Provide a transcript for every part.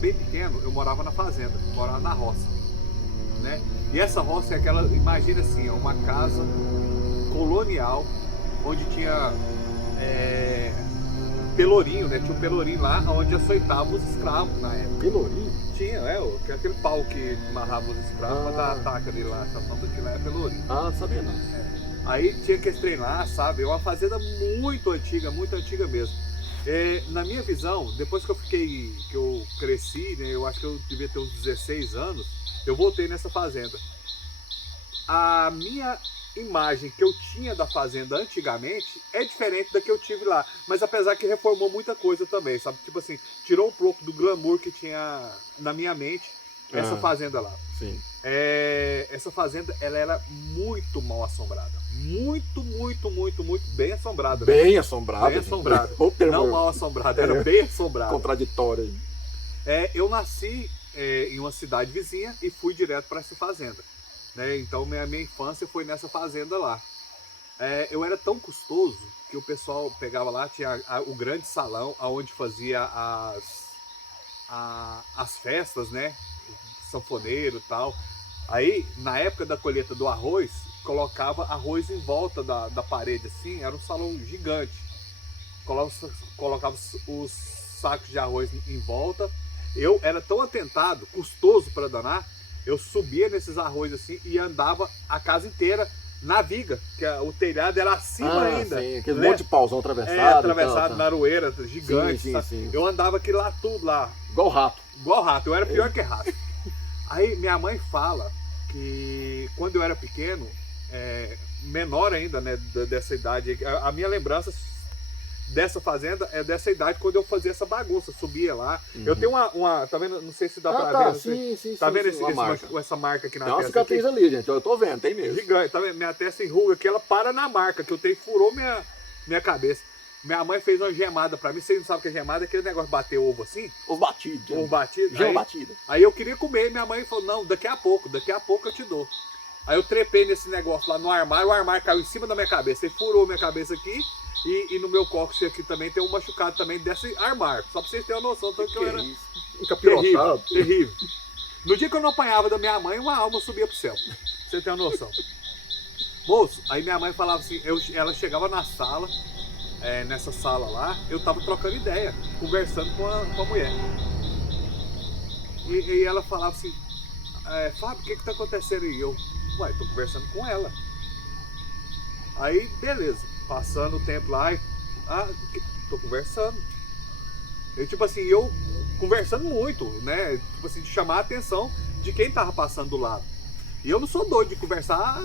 bem pequeno, eu morava na fazenda, eu morava na roça, né? E essa roça é aquela, imagina assim, é uma casa colonial, onde tinha pelourinho, né? Tinha um pelourinho lá, onde açoitava os escravos na época. Pelourinho? Tinha, aquele pau que amarrava os escravos pra dar ataque ali lá, a estação do que lá é pelourinho. Ah, não sabia não. Aí tinha que treinar, sabe? É uma fazenda muito antiga mesmo. Na minha visão, depois que eu cresci, né? Eu acho que eu devia ter uns 16 anos, eu voltei nessa fazenda. A minha imagem que eu tinha da fazenda antigamente é diferente da que eu tive lá, mas apesar que reformou muita coisa também, sabe? Tipo assim, tirou um pouco do glamour que tinha na minha mente essa fazenda lá. Sim. Essa fazenda, ela era muito mal assombrada. Muito bem assombrada. Bem assombrada. Bem assombrada. Não mal assombrada, era bem assombrada. Contraditória. Eu nasci em uma cidade vizinha e fui direto para essa fazenda. Né? Então minha infância foi nessa fazenda lá. Eu era tão custoso que o pessoal pegava lá, tinha o grande salão onde fazia as festas, né? Sanfoneiro e tal. Aí, na época da colheita do arroz, colocava arroz em volta da parede, assim, era um salão gigante. Colocava os sacos de arroz em volta. Eu era tão atentado, custoso para danar, eu subia nesses arroz assim e andava a casa inteira na viga, que o telhado era acima ainda. Sim, aquele monte de pauzão atravessado. Atravessado na aroeira, gigante. Sim. Eu andava aquilo lá, tudo lá. Igual rato. Igual rato, eu era pior que rato. Aí minha mãe fala que quando eu era pequeno, menor ainda, né, dessa idade, a minha lembrança dessa fazenda é dessa idade, quando eu fazia essa bagunça, subia lá. Eu tenho uma tá vendo? Não sei se dá pra ver. Sim, tá vendo marca. essa marca aqui na testa? Tem uma cicatriz aqui? ali, gente, eu tô vendo, tem mesmo. Gigante, tá vendo? Minha testa enruga aqui, ela para na marca que eu tenho, furou minha cabeça. Minha mãe fez uma gemada pra mim, vocês não sabem o que é gemada, aquele negócio de bater ovo assim? Ovo batido. Ovo batido. Gema batida. Aí eu queria comer, minha mãe falou, não, daqui a pouco eu te dou. Aí eu trepei nesse negócio lá no armário, o armário caiu em cima da minha cabeça, ele furou minha cabeça aqui, e no meu cóccix aqui também tem um machucado também desse armário, só pra vocês terem uma noção, tanto que eu era terrível. No dia que eu não apanhava da minha mãe, uma alma subia pro céu, pra você ter uma noção. Moço, aí minha mãe falava assim, ela chegava na sala, nessa sala lá, eu tava trocando ideia, conversando com a mulher. E ela falava assim, Fábio, o que tá acontecendo aí? Eu, tô conversando com ela. Aí, beleza, passando o tempo lá, tô conversando. Eu, tipo assim, eu conversando muito, né? Tipo assim, de chamar a atenção de quem tava passando do lado. E eu não sou doido de conversar,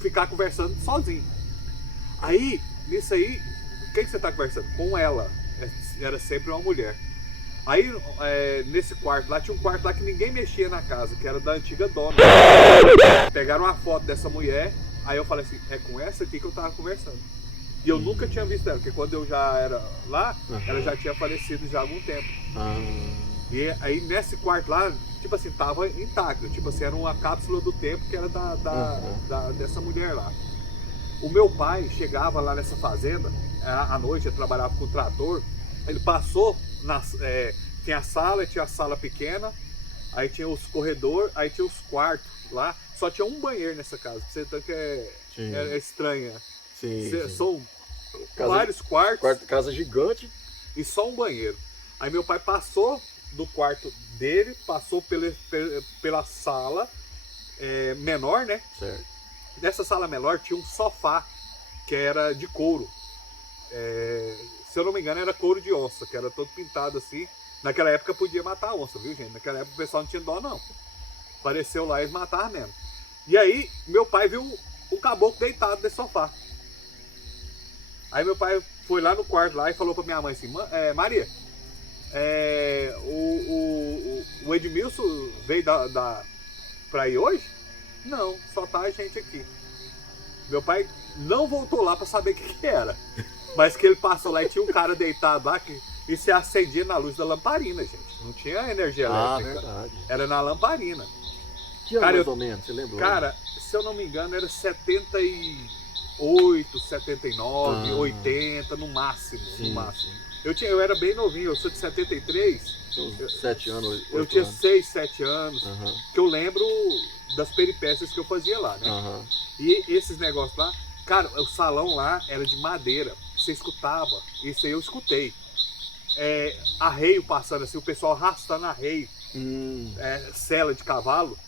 ficar conversando sozinho. Aí, nisso aí, quem que você tá conversando? Com ela. Era sempre uma mulher. Aí, nesse quarto lá, tinha um quarto lá que ninguém mexia na casa, que era da antiga dona. Pegaram uma foto dessa mulher, aí eu falei assim, é com essa aqui que eu tava conversando. E eu nunca tinha visto ela, porque quando eu já era lá, ela já tinha falecido já há algum tempo. E aí, nesse quarto lá, tipo assim, tava intacto. Tipo assim, era uma cápsula do tempo que era dessa mulher lá. O meu pai chegava lá nessa fazenda, à noite, ele trabalhava com trator, ele passou, tinha a sala pequena, aí tinha os corredores, aí tinha os quartos lá, só tinha um banheiro nessa casa, você tá que é estranha. São vários quartos. Casa gigante. E só um banheiro. Aí meu pai passou do quarto dele, passou pela sala menor, né? Certo. Nessa sala menor tinha um sofá que era de couro. Se eu não me engano era couro de onça, que era todo pintado assim. Naquela época podia matar a onça, viu, gente? Naquela época o pessoal não tinha dó, não. Apareceu lá e eles mataram mesmo. E aí meu pai viu o caboclo deitado nesse sofá. Aí meu pai foi lá no quarto lá e falou pra minha mãe assim, Maria, o Edmilson veio pra ir hoje? Não, só tá a gente aqui. Meu pai não voltou lá pra saber o que era. Mas que ele passou lá e tinha um cara deitado lá e se acendia na luz da lamparina, gente. Não tinha energia elétrica. Verdade. Era na lamparina. Que ano mais ou menos, você lembra? Cara, se eu não me engano, era 78, 79, 80 no máximo. Sim, no máximo. sim. Eu era bem novinho, eu sou de 73. Uns 7 anos, 8 Eu tinha anos. 6, 7 anos. Aham, Que eu lembro das peripécias que eu fazia lá, né? aham. E esses negócios lá, cara, o salão lá era de madeira. Você escutava, isso aí eu escutei. Arreio passando assim, o pessoal arrastando arreio, sela de cavalo,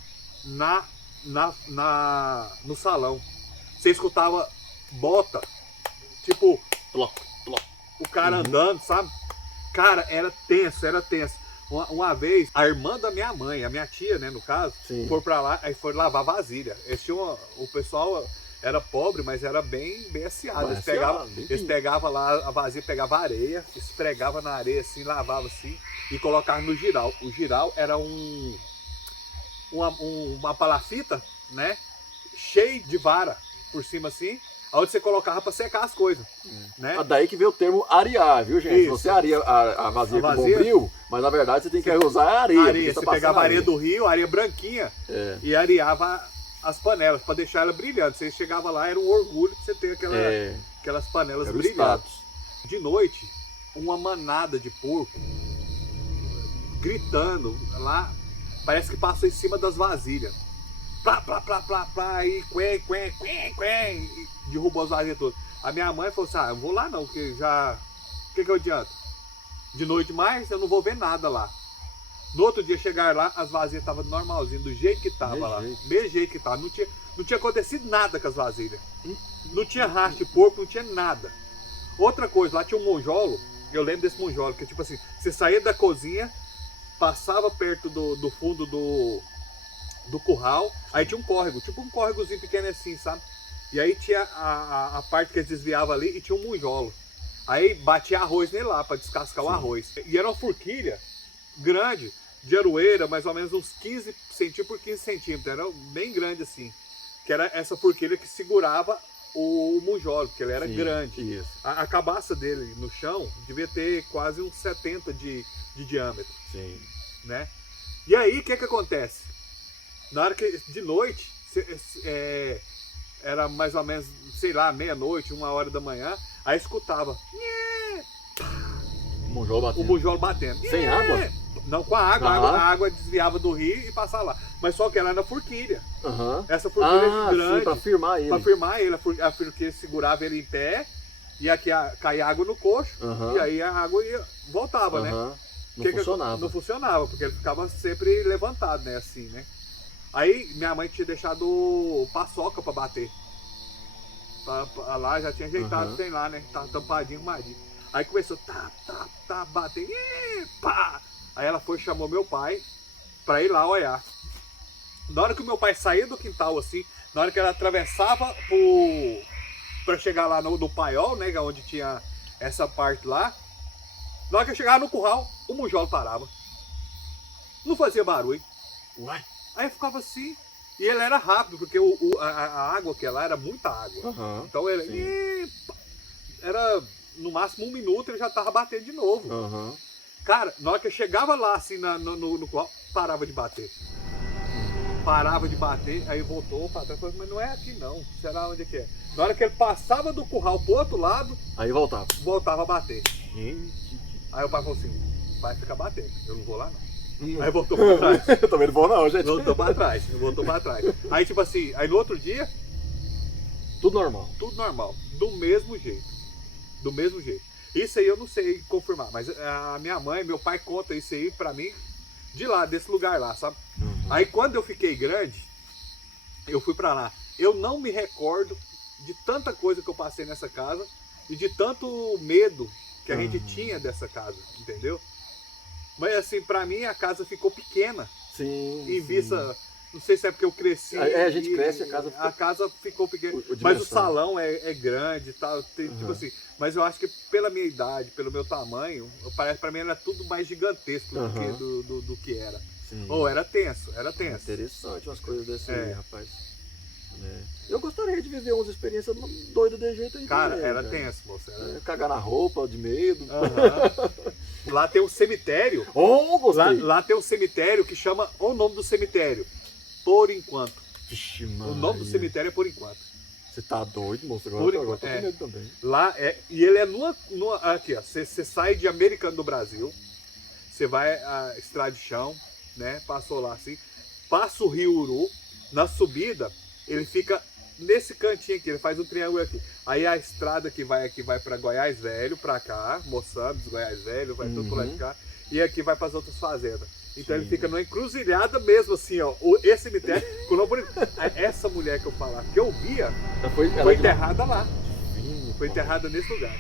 no salão. Você escutava bota, tipo, Ploc, ploc. o cara andando, sabe? Cara, era tenso, era tenso. Uma vez, a irmã da minha mãe, a minha tia, né, no caso, Sim. foi pra lá, aí foi lavar vasilha. O pessoal era pobre, mas era bem assiado. Eles pegavam lá a vasilha, pegavam areia, esfregava na areia assim, lavava assim e colocava no giral. O giral era uma palafita, né, cheio de vara por cima assim, onde você colocava para secar as coisas, né? Daí que veio o termo arear, viu, gente? Isso. Você areia a vasilha com bombril, mas na verdade você tem que usar a areia. Areia, você pegava a areia do rio, areia branquinha, e areava as panelas para deixar ela brilhante. Você chegava lá, era um orgulho de você ter aquelas panelas Era o brilhantes. status. De noite, uma manada de porco gritando lá, parece que passou em cima das vasilhas. Plá, plá, plá, plá, plá, e quen, quen, quen, quen, e derrubou as vasilhas todas. A minha mãe falou assim, eu vou lá não, porque já... O que eu adianto? De noite mais, eu não vou ver nada lá. No outro dia, chegar lá, as vasilhas estavam normalzinho, do jeito que tava lá. Mesmo jeito que tava. Não tinha acontecido nada com as vasilhas. Não tinha rastro de porco, não tinha nada. Outra coisa, lá tinha um monjolo, eu lembro desse monjolo, que tipo assim, você saía da cozinha, passava perto do fundo do curral, aí tinha um córrego, tipo um córregozinho pequeno assim, sabe? E aí tinha a parte que eles desviavam ali e tinha um monjolo. Aí batia arroz nele lá, para descascar o arroz. E era uma forquilha grande, de aroeira, mais ou menos uns 15 centímetros por 15 centímetros, era bem grande assim. Que era essa forquilha que segurava o monjolo, porque ele era grande. Isso. A cabaça dele no chão devia ter quase uns 70 de diâmetro. Sim. Né? E aí, o que acontece? Na hora que, de noite, era mais ou menos, sei lá, meia-noite, 1h da manhã, aí escutava O monjolo batendo. o monjolo batendo. Sem água? Não, com a água. A água desviava do rio e passava lá. Mas só que ela era forquilha. Essa forquilha grande. Sim, pra firmar ele. Pra firmar ele. A forquilha segurava ele em pé, e aqui caía água no coxo, e aí a água voltava, né? Não funcionava. Não funcionava, porque ele ficava sempre levantado, né? Assim, né? Aí minha mãe tinha deixado paçoca pra bater. Lá já tinha ajeitado, sei lá, né? Tava tampadinho, arrumadinho. Aí começou, bater, pá! Aí ela foi e chamou meu pai pra ir lá olhar. Na hora que o meu pai saía do quintal, assim, na hora que ela atravessava pra chegar lá no paiol, né? Onde tinha essa parte lá. Na hora que eu chegava no curral, o monjolo parava. Não fazia barulho. Uai. Aí eu ficava assim. E ele era rápido, porque a água que lá era muita água. Então ele era no máximo 1 minuto, ele já tava batendo de novo. Cara, na hora que eu chegava lá assim no curral, parava de bater. Parava de bater, aí voltou pra trás, mas não é aqui não. Será onde é que é? Na hora que ele passava do curral pro outro lado, aí voltava a bater. Aí o pai falou assim, vai ficar batendo, eu não vou lá não. Aí voltou pra trás. Eu também não vou não, gente. Voltou pra trás. Aí tipo assim, aí no outro dia, tudo normal. Tudo normal, do mesmo jeito. Isso aí eu não sei confirmar, mas a minha mãe, meu pai conta isso aí pra mim, de lá, desse lugar lá, sabe? Aí quando eu fiquei grande, eu fui pra lá. Eu não me recordo de tanta coisa que eu passei nessa casa e de tanto medo que a gente tinha dessa casa, entendeu? Mas assim, pra mim a casa ficou pequena. Em vista, não sei se é porque eu cresci. A gente cresce, a casa ficou pequena. Mas o salão é grande e tal. Tipo assim, mas eu acho que pela minha idade, pelo meu tamanho, parece pra mim era tudo mais gigantesco do que era. Era tenso. Interessante umas coisas desse aí, rapaz. Eu gostaria de viver umas experiências doidas de jeito aí. Cara, era tenso, moça. Cagar na roupa, de medo. Lá tem um cemitério. Lá tem um cemitério que chama. Olha o nome do cemitério. Por Enquanto. Vixe, o nome do cemitério é Por Enquanto. Você tá doido, moço? Por Agora eu enquanto, tô com medo também. Lá é. E ele é aqui, ó. Você sai de Americano do Brasil, você vai a estrada de chão, né? Passou lá assim, passa o Rio Uru, na subida, ele fica nesse cantinho aqui, ele faz um triângulo aqui. Aí a estrada que vai aqui vai para Goiás Velho, pra cá, Moçambique, Goiás Velho, vai tudo lá de cá. E aqui vai para as outras fazendas. Então ele fica numa encruzilhada mesmo, assim, ó. Esse cemitério, com o nome bonito. Essa mulher que eu falar, que eu via, foi enterrada lá. Foi enterrada nesse lugar.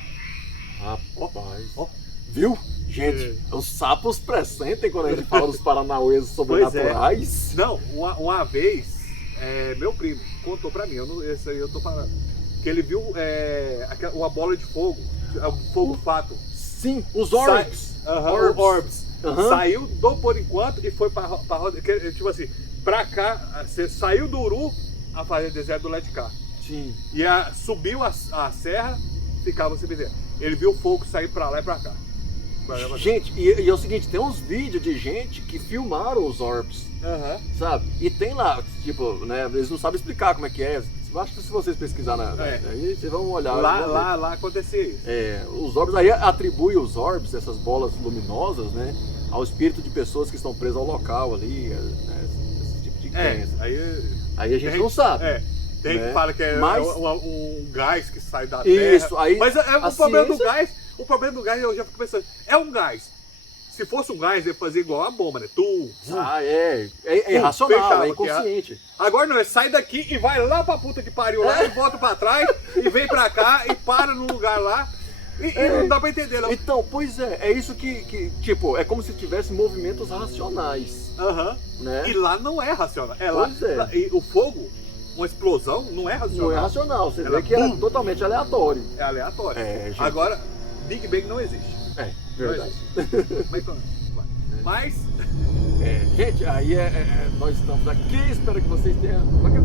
Rapaz. Ó, viu? Gente, os sapos pressentem quando a gente fala dos paranauês sobrenaturais. Não, uma vez, meu primo contou pra mim, esse aí eu tô falando, que ele viu uma bola de fogo, fogo fato. Sim, os orbs. Orbs. Saiu por enquanto e foi pra roda, tipo assim, pra cá, você saiu do Uru a fazer deserto do lado de cá. Sim. E subiu a serra, ficava sem deserto. Ele viu o fogo sair pra lá e pra cá. Gente, e é o seguinte, tem uns vídeos de gente que filmaram os orbs, sabe? E tem lá, tipo, né, eles não sabem explicar como é que é. Eu acho que se vocês pesquisarem, aí vocês vão olhar. Lá acontecia isso. Os orbs, aí atribui os orbs, essas bolas luminosas, né, ao espírito de pessoas que estão presas ao local ali, né, esse tipo de crença. Aí a gente não sabe. Tem que fala que é um gás que sai da Isso, terra. aí Mas o problema do gás, eu já fico pensando, é um gás. Se fosse um gás, ele fazia igual a bomba, né? É irracional, é inconsciente. Agora não, sai daqui e vai lá pra puta que pariu lá, e volta pra trás, e vem pra cá, e para no lugar lá. E não dá pra entender, não. Então, pois é isso que tipo, é como se tivesse movimentos racionais. Né? E lá não é racional. E o fogo, uma explosão, não é racional. Não é racional, você vê que é totalmente aleatório. É aleatório. Agora, Big Bang não existe. Verdade. Mas... gente, aí nós estamos aqui, espero que vocês tenham... Como é que é,